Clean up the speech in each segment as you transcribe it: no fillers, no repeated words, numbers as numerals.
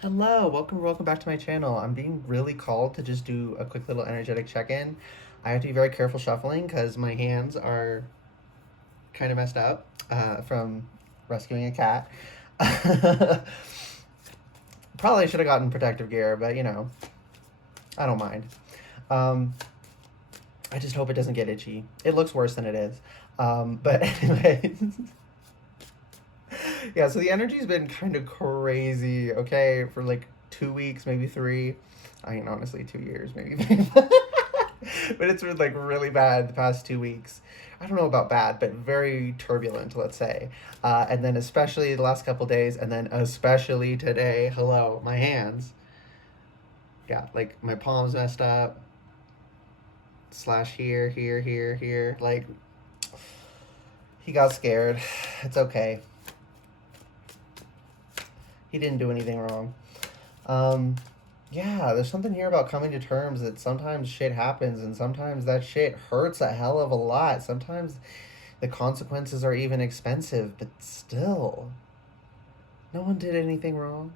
Hello, welcome back to my channel. I'm being really called to just do a quick little energetic check-in. I have to be very careful shuffling because my hands are kind of messed up from rescuing a cat. Probably should have gotten protective gear, but I don't mind. Um, I just hope it doesn't get itchy. It looks worse than it is. But anyway, yeah, so the energy's been kind of crazy, okay, for like 2 weeks, maybe three. I mean, honestly, 2 years, maybe. But it's been like really bad the past 2 weeks. I don't know about bad, but very turbulent, let's say. And then especially the last couple days, and then especially today. Hello, my hands. Yeah, like my palms messed up. Slash here, here, here, here. Like he got scared. It's okay. He didn't do anything wrong. Um, yeah, there's something here about coming to terms that sometimes shit happens and sometimes that shit hurts a hell of a lot. Sometimes the consequences are even expensive, but still, no one did anything wrong.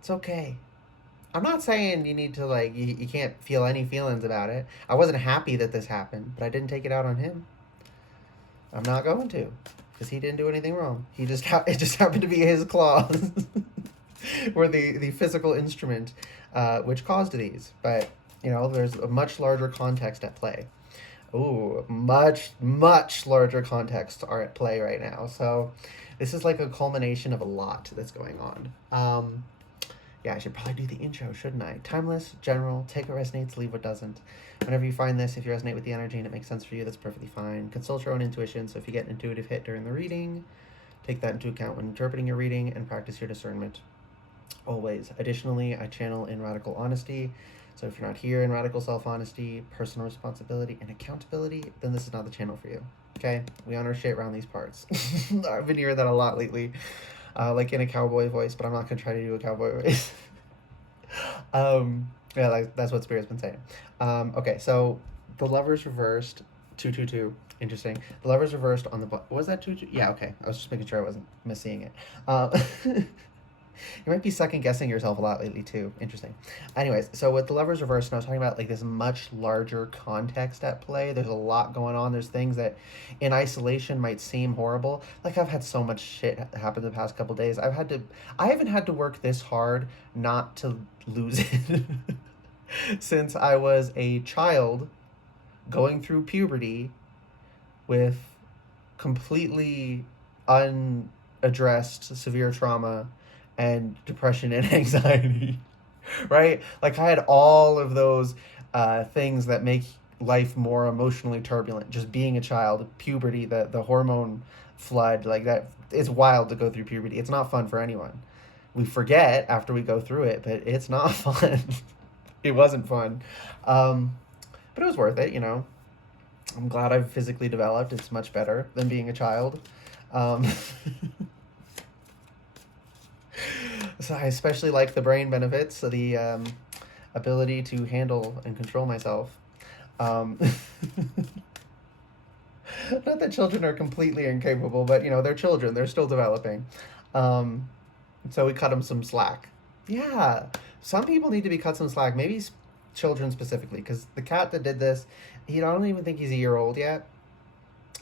It's okay. I'm not saying you need to, like, you can't feel any feelings about it. I wasn't happy that this happened, but I didn't take it out on him. I'm not going to, because he didn't do anything wrong. It just happened to be his claws. Were the physical instrument which caused these. But, there's a much larger context at play. Ooh, much larger contexts are at play right now. So this is like a culmination of a lot that's going on. Yeah, I should probably do the intro, shouldn't I? Timeless, general, take what resonates, leave what doesn't. Whenever you find this, if you resonate with the energy and it makes sense for you, that's perfectly fine. Consult your own intuition, so if you get an intuitive hit during the reading, take that into account when interpreting your reading and practice your discernment always. Additionally, I channel in radical honesty. So if you're not here in radical self-honesty, personal responsibility, and accountability, then this is not the channel for you. Okay? We honor shit around these parts. I've been hearing that a lot lately. Like in a cowboy voice, but I'm not gonna try to do a cowboy voice. Yeah, like, that's what Spirit's been saying. Okay, so the Lovers reversed, 222. Interesting. The Lovers reversed on the was that 2 2? Yeah, okay. I was just making sure I wasn't misseeing it. You might be second guessing yourself a lot lately too. Interesting. Anyways, so with the Lovers reversed, and I was talking about like this much larger context at play. There's a lot going on. There's things that in isolation might seem horrible. Like I've had so much shit happen the past couple days. I haven't had to work this hard not to lose it since I was a child going through puberty with completely unaddressed severe trauma and depression and anxiety, right? Like I had all of those things that make life more emotionally turbulent. Just being a child, puberty, the hormone flood, like that. It's wild to go through puberty. It's not fun for anyone. We forget after we go through it, but it's not fun. It wasn't fun, but it was worth it. I'm glad I've physically developed. It's much better than being a child. Um, so I especially like the brain benefits, so the ability to handle and control myself. Um, not that children are completely incapable, but they're children. They're still developing. Um, so we cut them some slack. Yeah, some people need to be cut some slack. Maybe children specifically, because the cat that did this, I don't even think he's a year old yet.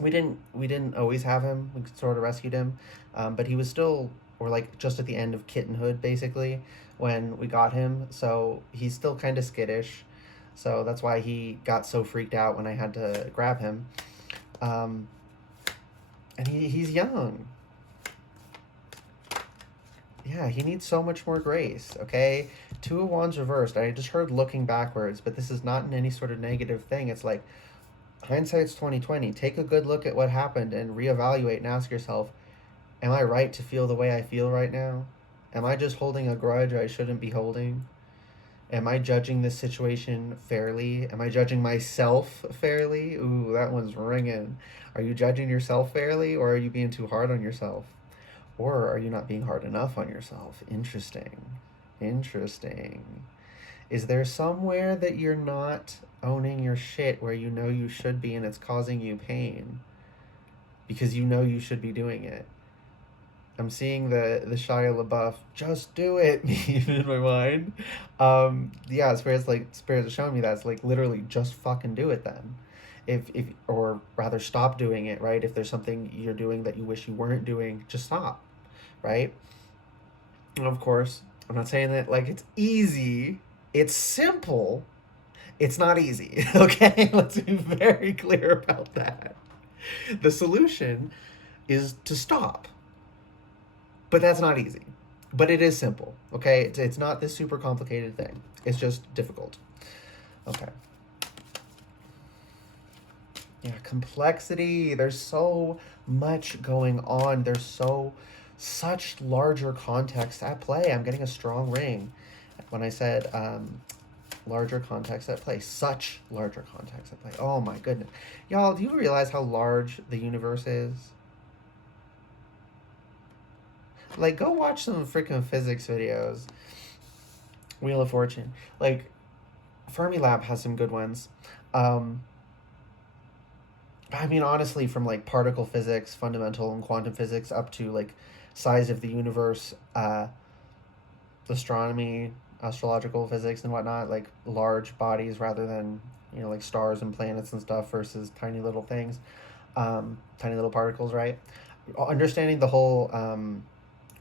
We didn't always have him. We sort of rescued him, but he was still, or like just at the end of kittenhood basically when we got him. So he's still kind of skittish. So that's why he got so freaked out when I had to grab him. Um, and he's young. Yeah, he needs so much more grace, okay? Two of Wands reversed. I just heard looking backwards, but this is not in any sort of negative thing. It's like hindsight's 2020. Take a good look at what happened and reevaluate and ask yourself, am I right to feel the way I feel right now? Am I just holding a grudge I shouldn't be holding? Am I judging this situation fairly? Am I judging myself fairly? Ooh, that one's ringing. Are you judging yourself fairly, or are you being too hard on yourself? Or are you not being hard enough on yourself? Interesting. Interesting. Is there somewhere that you're not owning your shit where you know you should be and it's causing you pain? Because you know you should be doing it. I'm seeing the Shia LaBeouf "just do it" meme in my mind. Yeah, spirits are showing me that it's like literally just fucking do it then. If or rather stop doing it, right? If there's something you're doing that you wish you weren't doing, just stop, right? And of course, I'm not saying that like it's easy. It's simple. It's not easy. Okay, let's be very clear about that. The solution is to stop. But that's not easy. But it is simple, okay? It's not this super complicated thing. It's just difficult. Okay. Yeah, complexity. There's so much going on. Such larger context at play. I'm getting a strong ring when I said larger context at play. Such larger context at play. Oh my goodness. Y'all, do you realize how large the universe is? Like, go watch some freaking physics videos. Wheel of Fortune. Like, Fermilab has some good ones. Um, I mean, honestly, from like particle physics, fundamental and quantum physics, up to like size of the universe, astronomy, astrological physics, and whatnot, like large bodies rather than, like stars and planets and stuff versus tiny little things, tiny little particles, right? Understanding the whole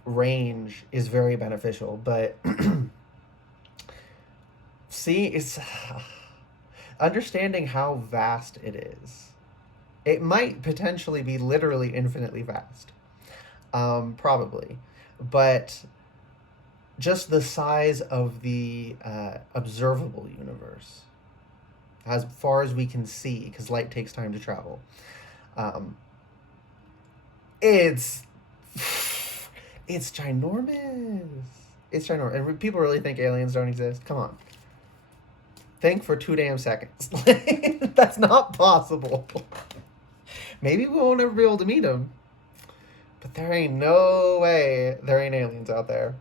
range is very beneficial, but see, it's understanding how vast it is. It might potentially be literally infinitely vast, probably, but just the size of the observable universe, as far as we can see, because light takes time to travel. Um, it's it's ginormous. It's ginormous, and people really think aliens don't exist. Come on, think for 2 damn seconds. That's not possible. Maybe we won't ever be able to meet them, but there ain't no way there ain't aliens out there.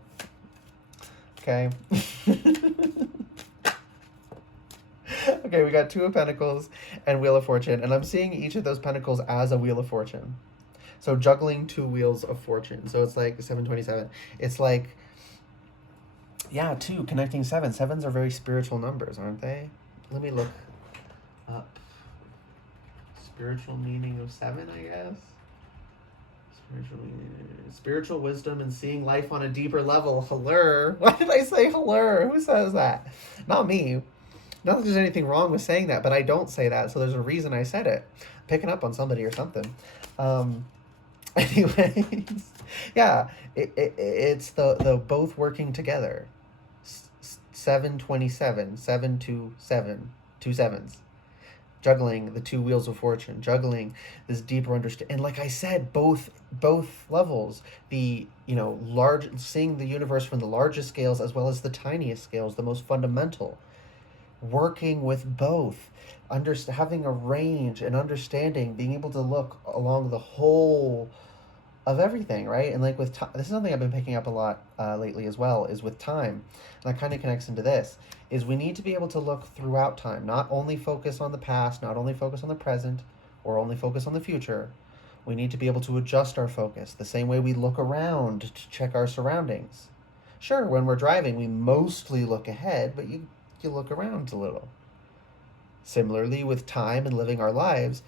Okay. Okay, we got Two of Pentacles and Wheel of Fortune, and I'm seeing each of those pentacles as a Wheel of Fortune. So juggling two wheels of fortune. So it's like 727. It's like, yeah, two connecting seven. Sevens are very spiritual numbers, aren't they? Let me look up. Spiritual meaning of seven, I guess. Spiritual wisdom and seeing life on a deeper level. Hello. Why did I say hello? Who says that? Not me. Not that there's anything wrong with saying that, but I don't say that, so there's a reason I said it. Picking up on somebody or something. Anyways, yeah, it's the both working together. 727, 727, two sevens. Juggling the two wheels of fortune, juggling this deeper understanding, and like I said, both levels, the large, seeing the universe from the largest scales as well as the tiniest scales, the most fundamental, working with both, having a range and understanding, being able to look along the whole of everything, right? And like with time, this is something I've been picking up a lot lately as well, is with time, and that kind of connects into this, is we need to be able to look throughout time, not only focus on the past, not only focus on the present, or only focus on the future. We need to be able to adjust our focus the same way we look around to check our surroundings. Sure, when we're driving, we mostly look ahead, but you look around a little. Similarly, with time and living our lives,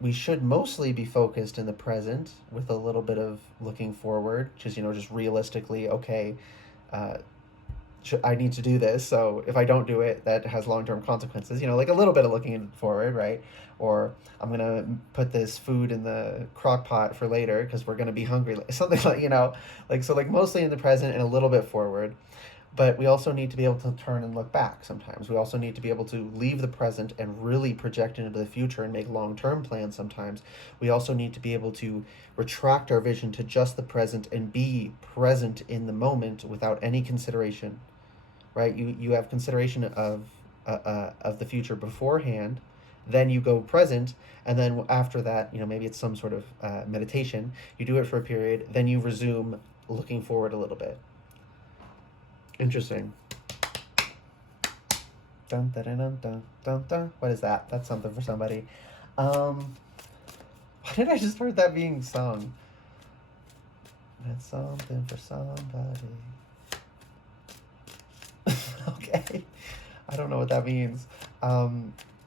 we should mostly be focused in the present with a little bit of looking forward, just realistically, okay, I need to do this, so if I don't do it, that has long-term consequences, like a little bit of looking forward, right? Or I'm going to put this food in the crock pot for later because we're going to be hungry, something like, mostly in the present and a little bit forward. But we also need to be able to turn and look back sometimes. We also need to be able to leave the present and really project into the future and make long-term plans sometimes. We also need to be able to retract our vision to just the present and be present in the moment without any consideration, right? You have consideration of the future beforehand, then you go present, and then after that, maybe it's some sort of meditation. You do it for a period, then you resume looking forward a little bit. Interesting. Dun, dun, dun, dun, dun, dun, dun. What is that? That's something for somebody. Why did I just heard that being sung? It's something for somebody. Okay. I don't know what that means.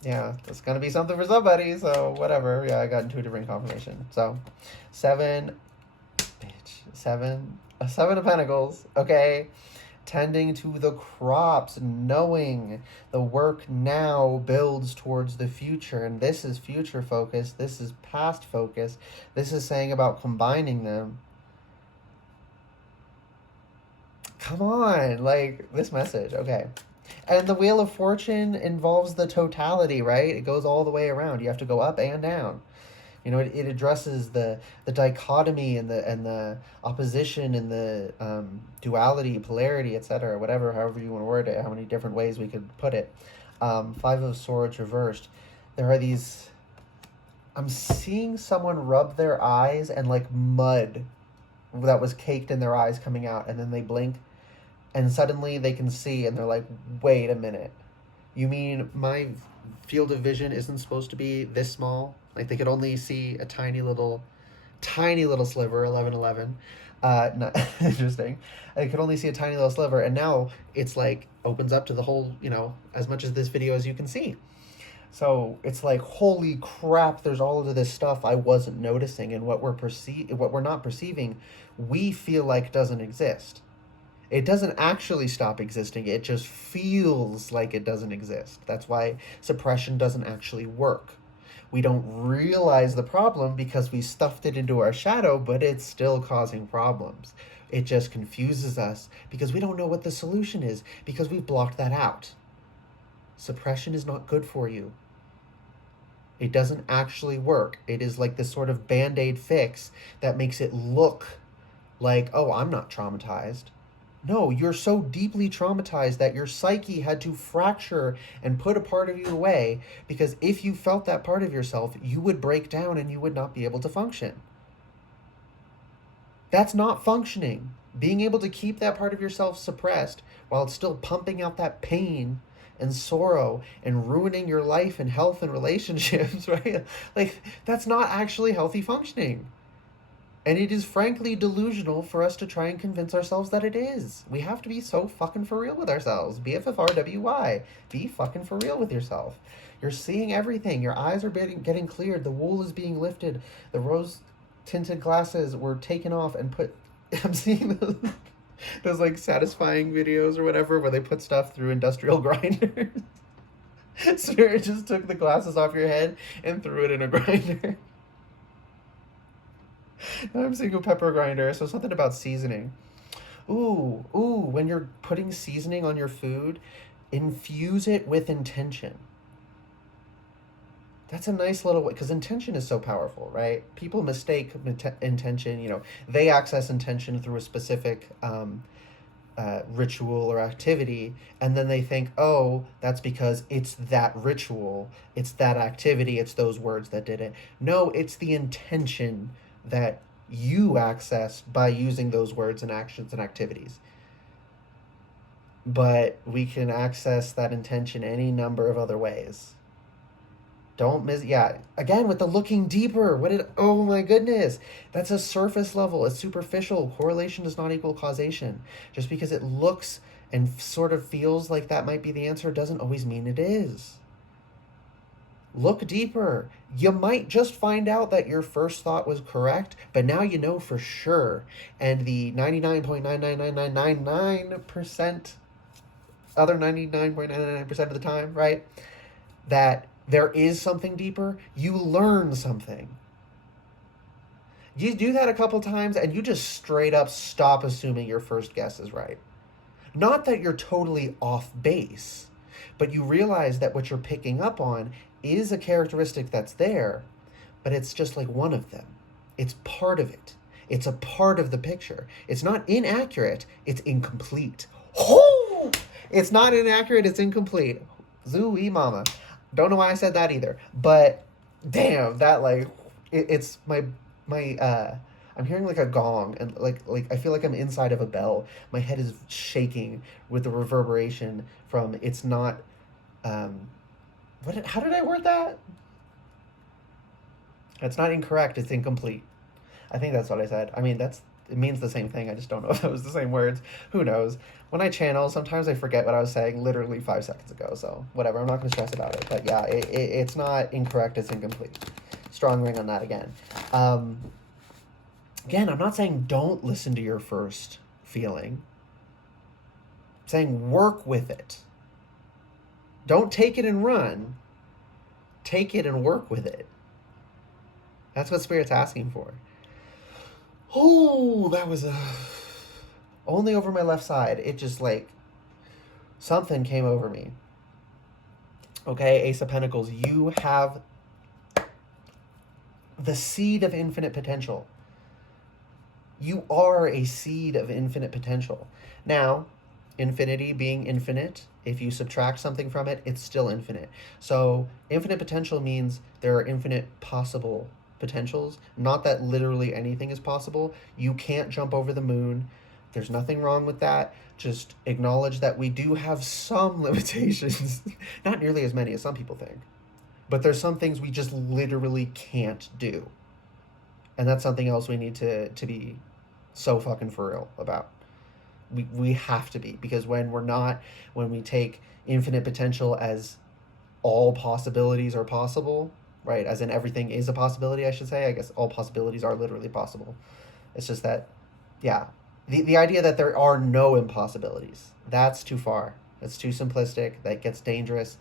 Yeah, it's gonna be something for somebody, so whatever. Yeah, I got intuitive ring confirmation. So, seven, bitch, seven of pentacles. Okay, tending to the crops, knowing the work now builds towards the future, and this is future focus. This is past focus. This is saying about combining them. Come on, like this message. Okay. And the Wheel of Fortune involves the totality, right? It goes all the way around. You have to go up and down. You know, it addresses the dichotomy and the opposition and the duality, polarity, etc. Whatever, however you want to word it, how many different ways we could put it. Five of Swords reversed. There are these. I'm seeing someone rub their eyes and like mud that was caked in their eyes coming out, and then they blink and suddenly they can see and they're like, wait a minute, you mean my field of vision isn't supposed to be this small? Like they could only see a tiny little sliver, 1111. Not interesting. I could only see a tiny little sliver, and now it's like opens up to the whole, as much as this video as you can see. So it's like, holy crap, there's all of this stuff I wasn't noticing, and what we're not perceiving, we feel like doesn't exist. It doesn't actually stop existing. It just feels like it doesn't exist. That's why suppression doesn't actually work. We don't realize the problem because we stuffed it into our shadow, but it's still causing problems. It just confuses us because we don't know what the solution is because we've blocked that out. Suppression is not good for you. It doesn't actually work. It is like this sort of Band-Aid fix that makes it look like, oh, I'm not traumatized. No, you're so deeply traumatized that your psyche had to fracture and put a part of you away, because if you felt that part of yourself, you would break down and you would not be able to function. That's not functioning. Being able to keep that part of yourself suppressed while it's still pumping out that pain and sorrow and ruining your life and health and relationships, right? Like, that's not actually healthy functioning. And it is frankly delusional for us to try and convince ourselves that it is. We have to be so fucking for real with ourselves. BFFRWY. Be fucking for real with yourself. You're seeing everything. Your eyes are getting cleared. The wool is being lifted. The rose-tinted glasses were taken off and put... I'm seeing those like satisfying videos or whatever where they put stuff through industrial grinders. Spirit just took the glasses off your head and threw it in a grinder. I'm seeing a pepper grinder, so something about seasoning. Ooh, when you're putting seasoning on your food, infuse it with intention. That's a nice little way, because intention is so powerful, right? People mistake intention, they access intention through a specific ritual or activity, and then they think, oh, that's because it's that ritual, it's that activity, it's those words that did it. No, it's the intention that you access by using those words and actions and activities. But we can access that intention any number of other ways. Don't miss, again, with the looking deeper. Oh my goodness. That's a surface level. It's superficial. Correlation does not equal causation. Just because it looks and sort of feels like that might be the answer doesn't always mean it is. Look deeper. You might just find out that your first thought was correct, but now you know for sure. And the 99.99999% other 99.999% of the time, right, that there is something deeper, you learn something. You do that a couple times and you just straight up stop assuming your first guess is right. Not that you're totally off base, but you realize that what you're picking up on is a characteristic that's there, but it's just like one of them. It's part of it. It's a part of the picture. It's not inaccurate, it's incomplete. Oh! It's not inaccurate, it's incomplete. Zooey mama. Don't know why I said that either. But damn, that it's my I'm hearing like a gong, and like I feel like I'm inside of a bell. My head is shaking with the reverberation from it's not how did I word that? It's not incorrect, it's incomplete. I think that's what I said. I mean, that's it means the same thing. I just don't know if it was the same words. Who knows? When I channel, sometimes I forget what I was saying literally 5 seconds ago. So whatever, I'm not going to stress about it. But yeah, it's not incorrect. It's incomplete. Strong ring on that again. Again, I'm not saying don't listen to your first feeling. I'm saying work with it. Don't take it and run. Take it and work with it. That's what Spirit's asking for. Oh, that was only over my left side. It just like something came over me. Okay, Ace of Pentacles, you have the seed of infinite potential. You are a seed of infinite potential. Now, infinity being infinite, if you subtract something from it, it's still infinite. So infinite potential means there are infinite possible potentials. Not that literally anything is possible. You can't jump over the moon. There's nothing wrong with that. Just acknowledge that we do have some limitations. Not nearly as many as some people think. But there's some things we just literally can't do. And that's something else we need to be so fucking for real about. We have to be, because when we take infinite potential as all possibilities are possible, right? As in everything is a possibility, I should say. I guess all possibilities are literally possible. It's just that, yeah. The idea that there are no impossibilities, that's too far. That's too simplistic. That gets dangerous.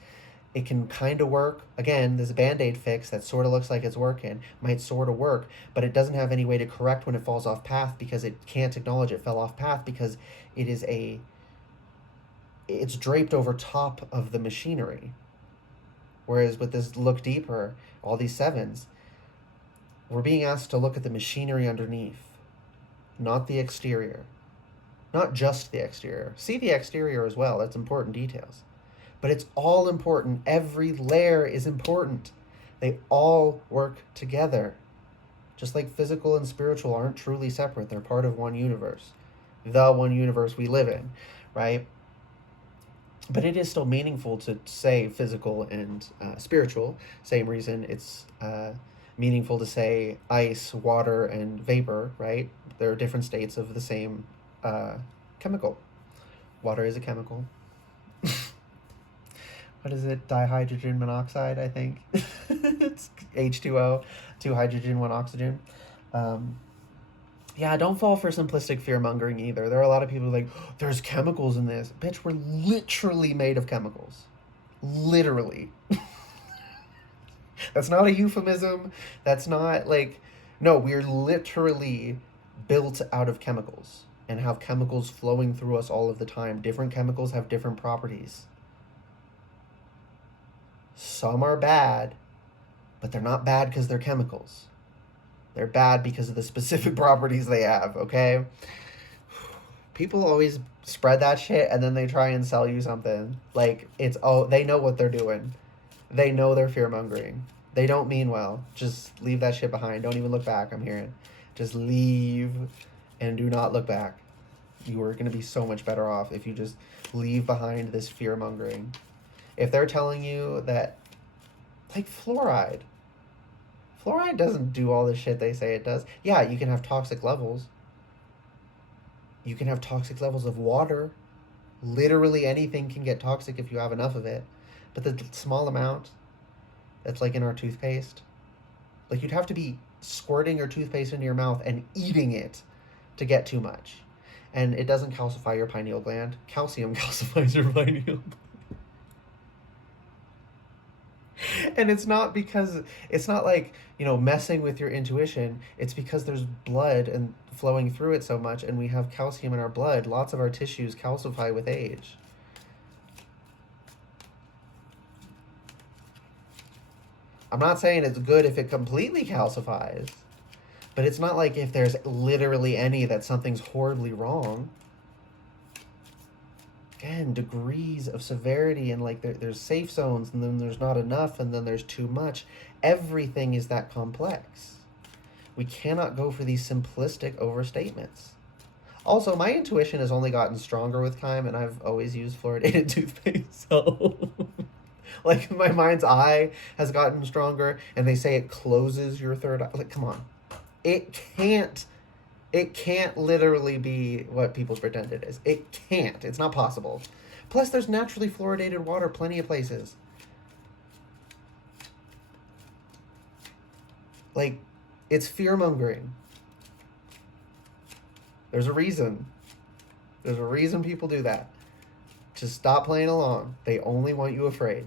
It can kind of work. Again, this Band-Aid fix that sort of looks like it's working might sort of work, but it doesn't have any way to correct when it falls off path, because it can't acknowledge it fell off path, because it's draped over top of the machinery. Whereas with this look deeper, all these sevens, we're being asked to look at the machinery underneath, not the exterior. Not just the exterior. See the exterior as well. That's important details. But it's all important. Every layer is important. They all work together. Just like physical and spiritual aren't truly separate. They're part of one universe. The one universe we live in, right? But it is still meaningful to say physical and spiritual. Same reason it's meaningful to say ice, water, and vapor, right? There are different states of the same chemical. Water is a chemical. What is it? Dihydrogen monoxide, I think. It's H2O, 2 hydrogen, 1 oxygen. Yeah, don't fall for simplistic fear-mongering either. There are a lot of people like, oh, there's chemicals in this. Bitch, we're literally made of chemicals. Literally. That's not a euphemism. That's not like... No, we're literally built out of chemicals and have chemicals flowing through us all of the time. Different chemicals have different properties. Some are bad, but they're not bad because they're chemicals. They're bad because of the specific properties they have, okay? People always spread that shit and then they try and sell you something. Like, they know what they're doing. They know they're fear-mongering. They don't mean well. Just leave that shit behind. Don't even look back, I'm hearing. Just leave and do not look back. You are going to be so much better off if you just leave behind this fear-mongering. If they're telling you that, like fluoride doesn't do all the shit they say it does. Yeah, you can have toxic levels. You can have toxic levels of water. Literally anything can get toxic if you have enough of it. But the small amount that's like in our toothpaste, like you'd have to be squirting your toothpaste into your mouth and eating it to get too much. And it doesn't calcify your pineal gland. Calcium calcifies your pineal gland. And it's not like, messing with your intuition. It's because there's blood and flowing through it so much, and we have calcium in our blood. Lots of our tissues calcify with age. I'm not saying it's good if it completely calcifies, but it's not like if there's literally any that something's horribly wrong. Again, degrees of severity, and like there's safe zones, and then there's not enough, and then there's too much. Everything is that complex. We cannot go for these simplistic overstatements. Also, my intuition has only gotten stronger with time, and I've always used fluoridated toothpaste, so like my mind's eye has gotten stronger, and they say it closes your third eye. Like, come on. It can't It can't literally be what people pretend it is. It can't. It's not possible. Plus, there's naturally fluoridated water plenty of places. Like, it's fear mongering. There's a reason. There's a reason people do that. Just stop playing along. They only want you afraid.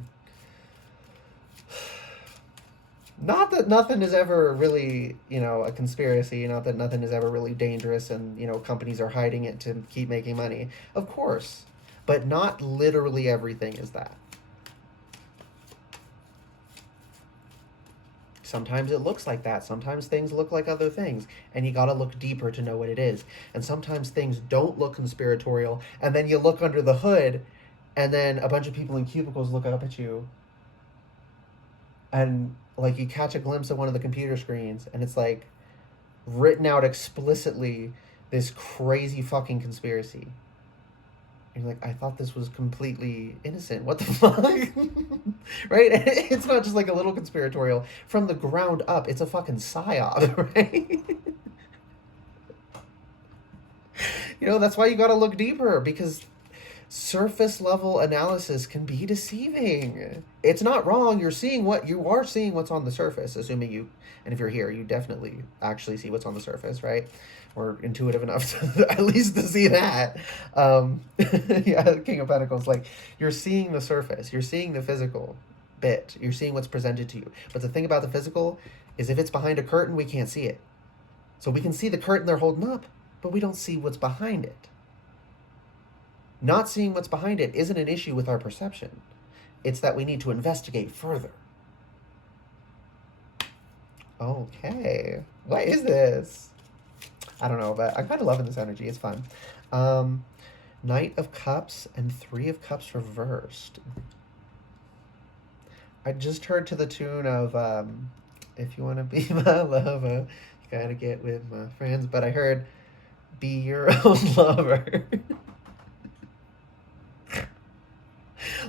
Not that nothing is ever really, a conspiracy. Not that nothing is ever really dangerous and, companies are hiding it to keep making money. Of course. But not literally everything is that. Sometimes it looks like that. Sometimes things look like other things. And you gotta look deeper to know what it is. And sometimes things don't look conspiratorial. And then you look under the hood, and then a bunch of people in cubicles look up at you. And, like, you catch a glimpse of one of the computer screens, and it's, like, written out explicitly this crazy fucking conspiracy. And you're like, I thought this was completely innocent. What the fuck? Right? It's not just like a little conspiratorial. From the ground up, it's a fucking psyop, right? That's why you gotta look deeper, because surface level analysis can be deceiving. It's not wrong. You are seeing what's on the surface, assuming you, and if you're here, you definitely actually see what's on the surface, right? Or intuitive enough to at least to see that. Yeah, King of Pentacles, like, you're seeing the surface, you're seeing the physical bit, you're seeing what's presented to you. But the thing about the physical is, if it's behind a curtain, we can't see it. So we can see the curtain they're holding up, but we don't see what's behind it. Not seeing what's behind it isn't an issue with our perception. It's that we need to investigate further. Okay. What is this? I don't know, but I'm kind of loving this energy. It's fun. Knight of Cups and Three of Cups reversed. I just heard to the tune of, if you want to be my lover, you gotta get with my friends. But I heard, be your own lover.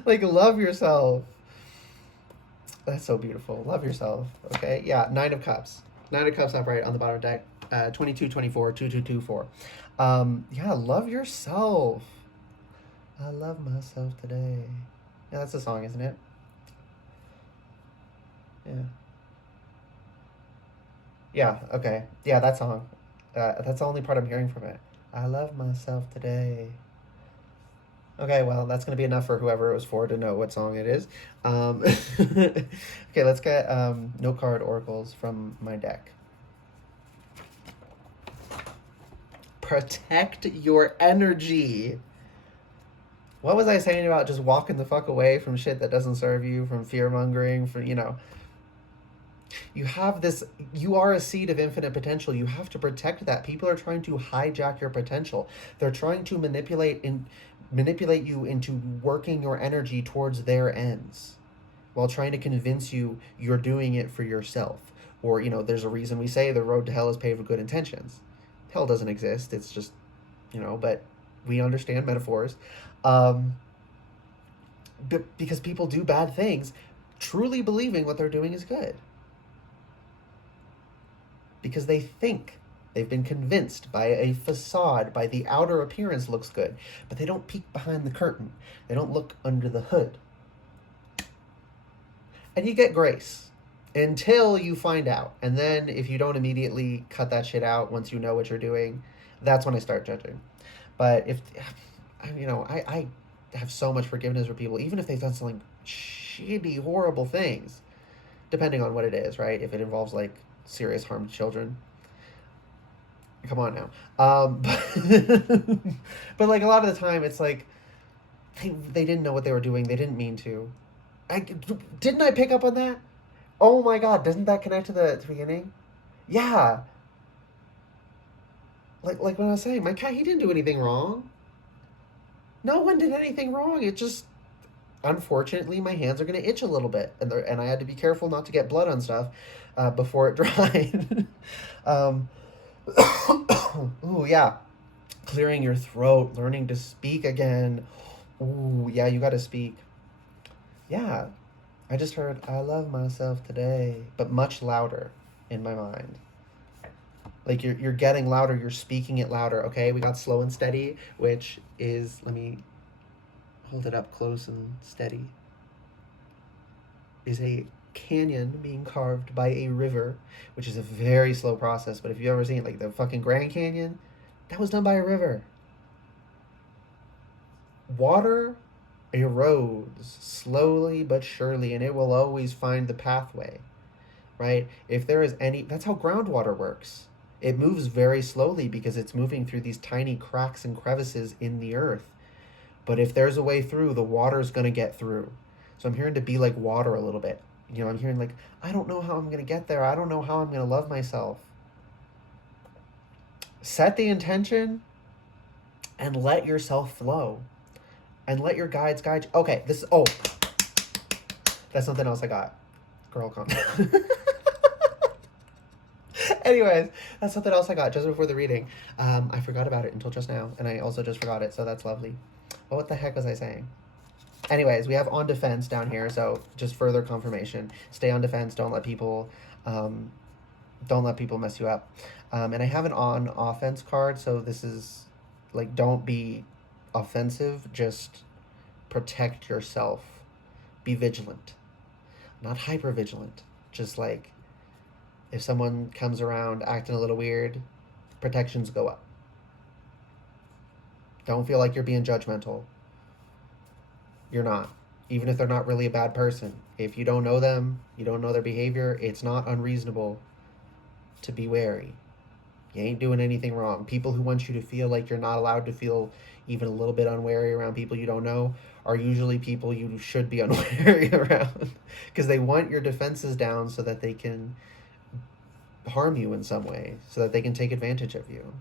Like, love yourself. That's so beautiful. Love yourself. Okay? Yeah, Nine of Cups. Nine of Cups upright on the bottom of deck. 2224, 2224. Yeah, love yourself. I love myself today. Yeah, that's a song, isn't it? Yeah. Yeah, okay. Yeah, that song. That's the only part I'm hearing from it. I love myself today. Okay, well, that's going to be enough for whoever it was for to know what song it is. Okay, let's get no card oracles from my deck. Protect your energy. What was I saying about just walking the fuck away from shit that doesn't serve you, from fear-mongering, you have this, you are a seed of infinite potential. You have to protect that. People are trying to hijack your potential. They're trying to manipulate you into working your energy towards their ends, while trying to convince you you're doing it for yourself. Or, there's a reason we say the road to hell is paved with good intentions. Hell doesn't exist. It's just, but we understand metaphors. Because people do bad things truly believing what they're doing is good. Because they think, they've been convinced by a facade, by the outer appearance looks good, but they don't peek behind the curtain. They don't look under the hood. And you get grace until you find out. And then if you don't immediately cut that shit out once you know what you're doing, that's when I start judging. But if, I have so much forgiveness for people, even if they've done something shitty, horrible things, depending on what it is, right? If it involves, like, serious harm to children. Come on now. But like, a lot of the time, it's like, they didn't know what they were doing. They didn't mean to. Didn't I pick up on that? Oh my god, doesn't that connect to the beginning? Yeah. Like when I was saying, my cat, he didn't do anything wrong. No one did anything wrong. It just, unfortunately, my hands are going to itch a little bit. And I had to be careful not to get blood on stuff before it dried. Ooh, yeah. Clearing your throat, learning to speak again. Ooh, yeah, you got to speak. Yeah. I just heard, I love myself today, but much louder in my mind. Like you're getting louder, you're speaking it louder. Okay, we got slow and steady, which is, let me hold it up close and steady, is a canyon being carved by a river, which is a very slow process. But if you've ever seen like the fucking Grand Canyon, that was done by a river. Water erodes slowly but surely, and it will always find the pathway, right? If there is any, that's how groundwater works. It moves very slowly because it's moving through these tiny cracks and crevices in the earth. But if there's a way through, the water's going to get through. So I'm hearing to be like water a little bit. You know, I'm hearing like, I don't know how I'm going to get there. I don't know how I'm going to love myself. Set the intention and let yourself flow. And let your guides guide you. Okay, this is, oh, that's something else I got. Girl, calm down. Anyways, that's something else I got just before the reading. I forgot about it until just now, and I also just forgot it, so that's lovely. But what the heck was I saying? Anyways, we have on defense down here, so just further confirmation. Stay on defense. Don't let people mess you up. And I have an on offense card, so this is like, don't be offensive, just protect yourself. Be vigilant, not hyper vigilant. Just like, if someone comes around acting a little weird, protections go up. Don't feel like you're being judgmental. You're not. Even if they're not really a bad person. If you don't know them, you don't know their behavior, it's not unreasonable to be wary. You ain't doing anything wrong. People who want you to feel like you're not allowed to feel even a little bit unwary around people you don't know are usually people you should be unwary around. Because they want your defenses down so that they can harm you in some way, so that they can take advantage of you.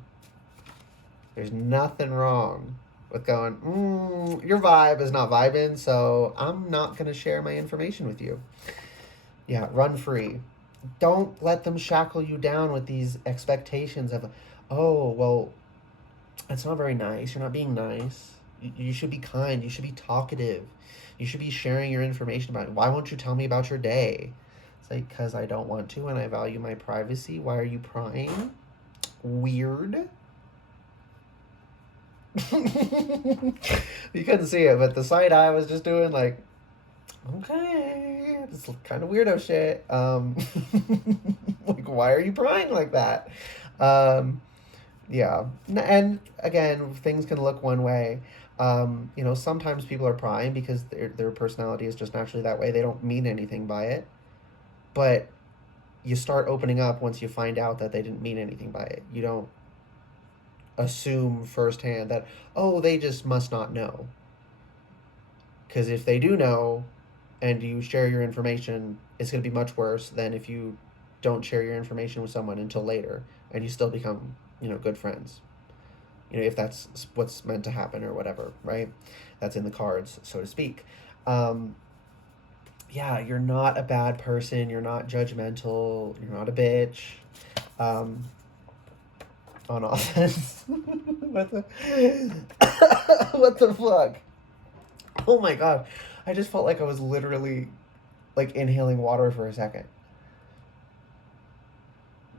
There's nothing wrong with going, your vibe is not vibing, so I'm not going to share my information with you. Yeah, run free. Don't let them shackle you down with these expectations of, oh, well, that's not very nice. You're not being nice. You should be kind. You should be talkative. You should be sharing your information about it. Why won't you tell me about your day? It's like, because I don't want to and I value my privacy. Why are you prying? Weird. You couldn't see it, but the side eye was just doing like, okay, it's kind of weirdo shit. Like, why are you prying like that? Yeah, and again, things can look one way. You know, sometimes people are prying because their personality is just naturally that way. They don't mean anything by it, but you start opening up once you find out that they didn't mean anything by it. You don't assume firsthand that, oh, they just must not know. Because if they do know and you share your information, it's going to be much worse than if you don't share your information with someone until later and you still become, good friends. If that's what's meant to happen or whatever, right? That's in the cards, so to speak. Yeah, you're not a bad person. You're not judgmental. You're not a bitch. On offense. What the what the fuck? Oh my god. I just felt like I was literally like inhaling water for a second.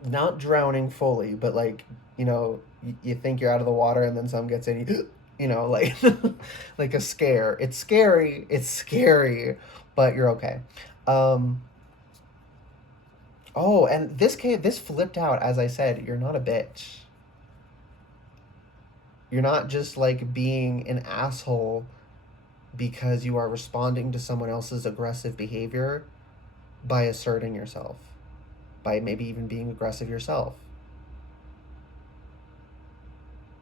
Not drowning fully, but like, you think you're out of the water and then some gets in you, like like a scare. It's scary, but you're okay. Oh, and this flipped out, as I said. You're not a bitch. You're not just like being an asshole because you are responding to someone else's aggressive behavior by asserting yourself, by maybe even being aggressive yourself.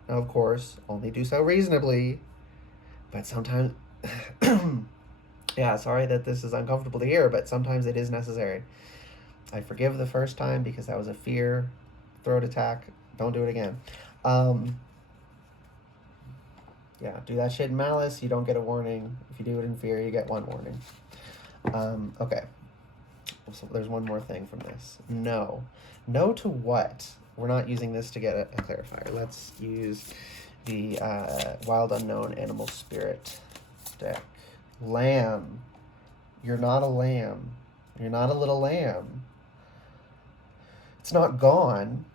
Now, of course, only do so reasonably, but sometimes, yeah, sorry that this is uncomfortable to hear, but sometimes it is necessary. I forgive the first time because that was a fear throat attack. Don't do it again. Yeah, do that shit in malice, you don't get a warning. If you do it in fear, you get one warning. Okay. So there's one more thing from this. No. No to what? We're not using this to get a clarifier. Let's use the Wild Unknown Animal Spirit deck. Lamb. You're not a lamb. You're not a little lamb. It's not gone,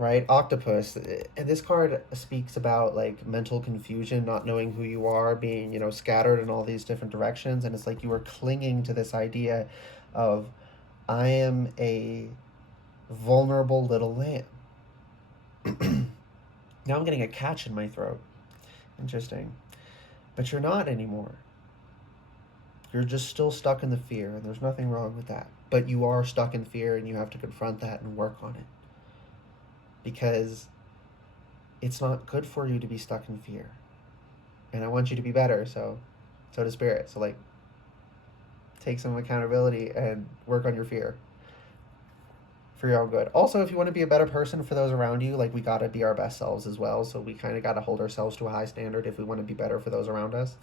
right? Octopus. And this card speaks about like mental confusion, not knowing who you are, being, scattered in all these different directions. And it's like you are clinging to this idea of, I am a vulnerable little lamb. Now I'm getting a catch in my throat. Interesting. But you're not anymore. You're just still stuck in the fear, and there's nothing wrong with that. But you are stuck in fear, and you have to confront that and work on it. Because it's not good for you to be stuck in fear. And I want you to be better, so does Spirit. So, like, take some accountability and work on your fear for your own good. Also, if you want to be a better person for those around you, like, we got to be our best selves as well. So we kind of got to hold ourselves to a high standard if we want to be better for those around us.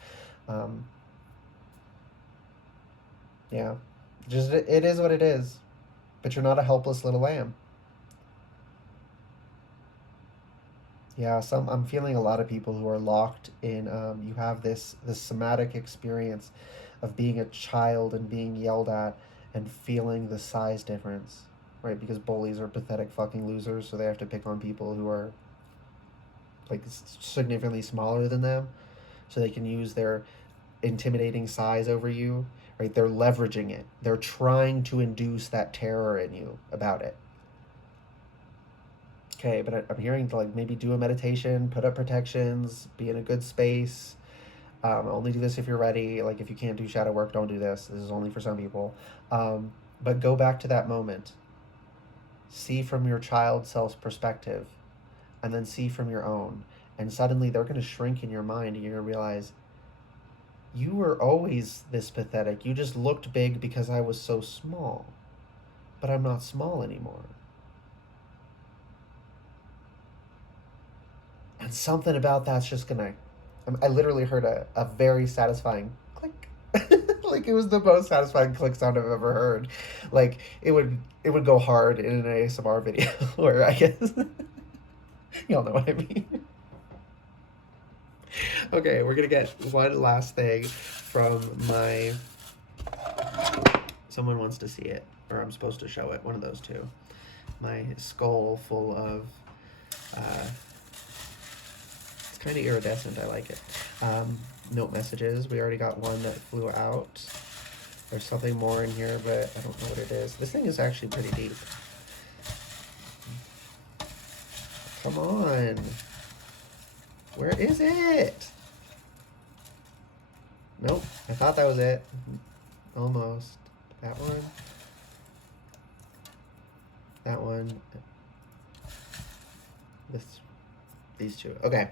Yeah. Just, it is what it is. But you're not a helpless little lamb. Yeah, I'm feeling a lot of people who are locked in, you have this somatic experience of being a child and being yelled at and feeling the size difference, right? Because bullies are pathetic fucking losers, so they have to pick on people who are like significantly smaller than them, so they can use their intimidating size over you, right? They're leveraging it. They're trying to induce that terror in you about it. Okay, but I'm hearing to like maybe do a meditation, put up protections, be in a good space. Only do this if you're ready. Like if you can't do shadow work, don't do this. This is only for some people. But go back to that moment. See from your child self's perspective, and then see from your own. And suddenly they're going to shrink in your mind, and you're going to realize you were always this pathetic. You just looked big because I was so small. But I'm not small anymore. And something about that's just gonna. I literally heard a very satisfying click. Like it was the most satisfying click sound I've ever heard. Like it would go hard in an ASMR video, or I guess y'all know what I mean. Okay, we're gonna get one last thing from my. Someone wants to see it, or I'm supposed to show it. One of those two. My skull full of. Kind of iridescent. I like it. Note messages. We already got one that flew out. There's something more in here, but I don't know what it is. This thing is actually pretty deep. Come on. Where is it? Nope. I thought that was it. Almost. That one. That one. These two. Okay.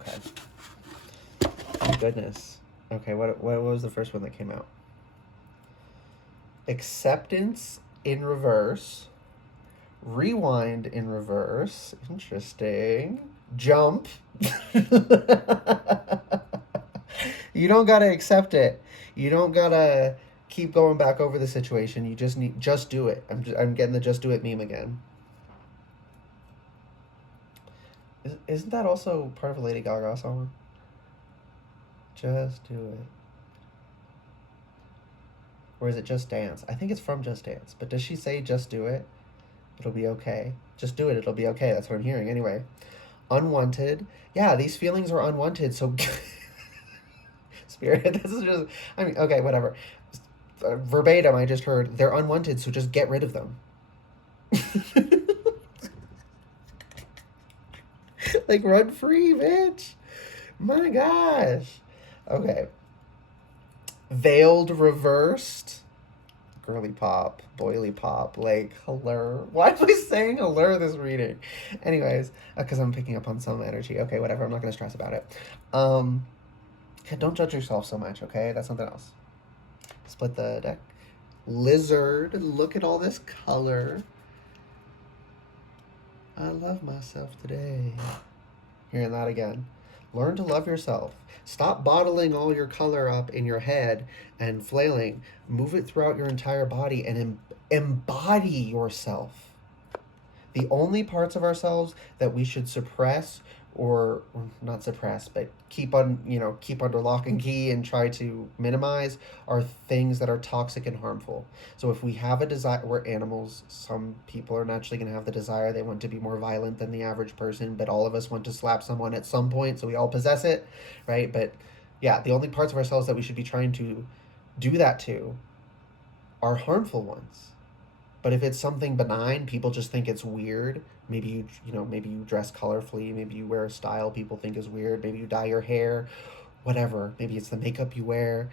Okay. Oh, goodness. Okay, what was the first one that came out? Acceptance in reverse. Rewind in reverse. Interesting. Jump. You don't gotta accept it. You don't gotta keep going back over the situation. You just do it. I'm getting the just do it meme again. Isn't that also part of a Lady Gaga song? Just do it. Or is it Just Dance? I think it's from Just Dance. But does she say just do it? It'll be okay. Just do it. It'll be okay. That's what I'm hearing. Anyway. Unwanted. Yeah, these feelings are unwanted. So, Spirit, this is just... I mean, okay, whatever. Verbatim, I just heard, they're unwanted, so just get rid of them. Like, run free, bitch. My gosh. Okay. Veiled reversed. Girly pop. Boily pop. Like, allure. Why am I saying allure this reading? Anyways, because I'm picking up on some energy. Okay, whatever. I'm not going to stress about it. Don't judge yourself so much, okay? That's something else. Split the deck. Lizard. Look at all this color. I love myself today. Hearing that again. Learn to love yourself. Stop bottling all your color up in your head and flailing. Move it throughout your entire body and embody yourself. The only parts of ourselves that we should suppress or not suppress, but keep on, keep under lock and key and try to minimize are things that are toxic and harmful. So if we have a desire, we're animals. Some people are naturally going to have the desire, they want to be more violent than the average person, but all of us want to slap someone at some point, so we all possess it, right? But yeah, the only parts of ourselves that we should be trying to do that to are harmful ones. But if it's something benign, people just think it's weird. Maybe maybe you dress colorfully, maybe you wear a style people think is weird, maybe you dye your hair, whatever. Maybe it's the makeup you wear.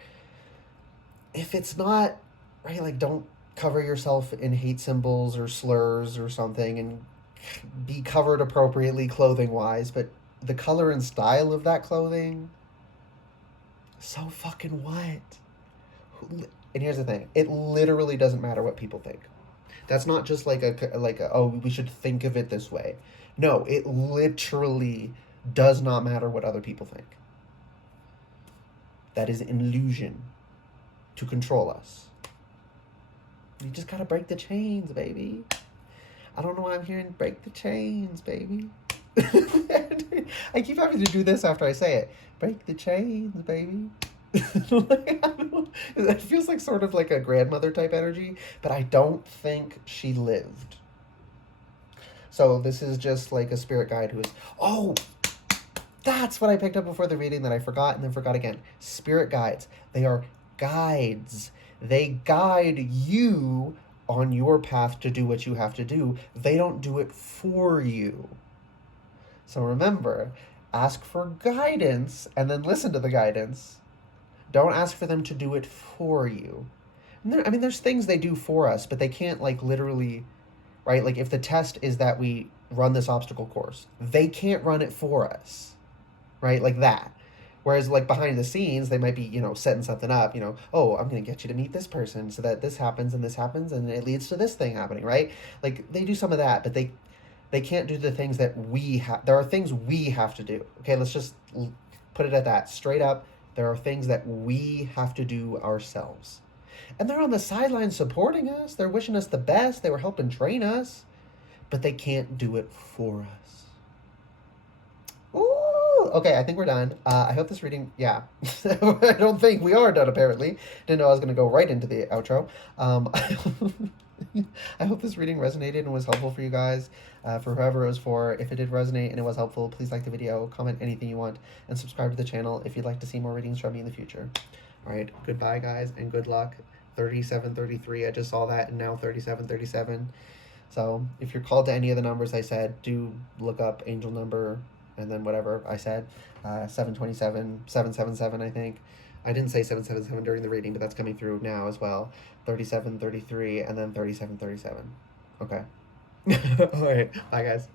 If it's not, right, like don't cover yourself in hate symbols or slurs or something, and be covered appropriately clothing wise, but the color and style of that clothing, so fucking what? And here's the thing, it literally doesn't matter what people think. That's not just like a oh, we should think of it this way. No, it literally does not matter what other people think. That is an illusion to control us. You just gotta break the chains, baby. I don't know why I'm hearing break the chains, baby. I keep having to do this after I say it. Break the chains, baby. It feels like sort of like a grandmother type energy, but I don't think she lived. So this is just like a spirit guide who is, oh, that's what I picked up before the reading that I forgot and then forgot again. Spirit guides. They are guides. They guide you on your path to do what you have to do. They don't do it for you. So remember, ask for guidance and then listen to the guidance. Don't ask for them to do it for you. I mean, there's things they do for us, but they can't, like, literally, right? Like, if the test is that we run this obstacle course, they can't run it for us, right? Like that. Whereas, like, behind the scenes, they might be, setting something up, oh, I'm going to get you to meet this person so that this happens and it leads to this thing happening, right? Like, they do some of that, but they can't do the things that we have. There are things we have to do. Okay, let's just put it at that. Straight up, there are things that we have to do ourselves. And they're on the sidelines supporting us. They're wishing us the best. They were helping train us. But they can't do it for us. Ooh, okay, I think we're done. I hope this reading, yeah. I don't think we are done, apparently. Didn't know I was going to go right into the outro. I hope this reading resonated and was helpful for you guys. For whoever it was for, if it did resonate and it was helpful, please like the video, comment anything you want, and subscribe to the channel if you'd like to see more readings from me in the future. All right, goodbye, guys, and good luck. 3733, I just saw that, and now 3737. So if you're called to any of the numbers I said, do look up angel number and then whatever I said, 727, 777, I think. I didn't say 777 during the reading, but that's coming through now as well. 3733 and then 3737. Okay. All right. Bye, guys.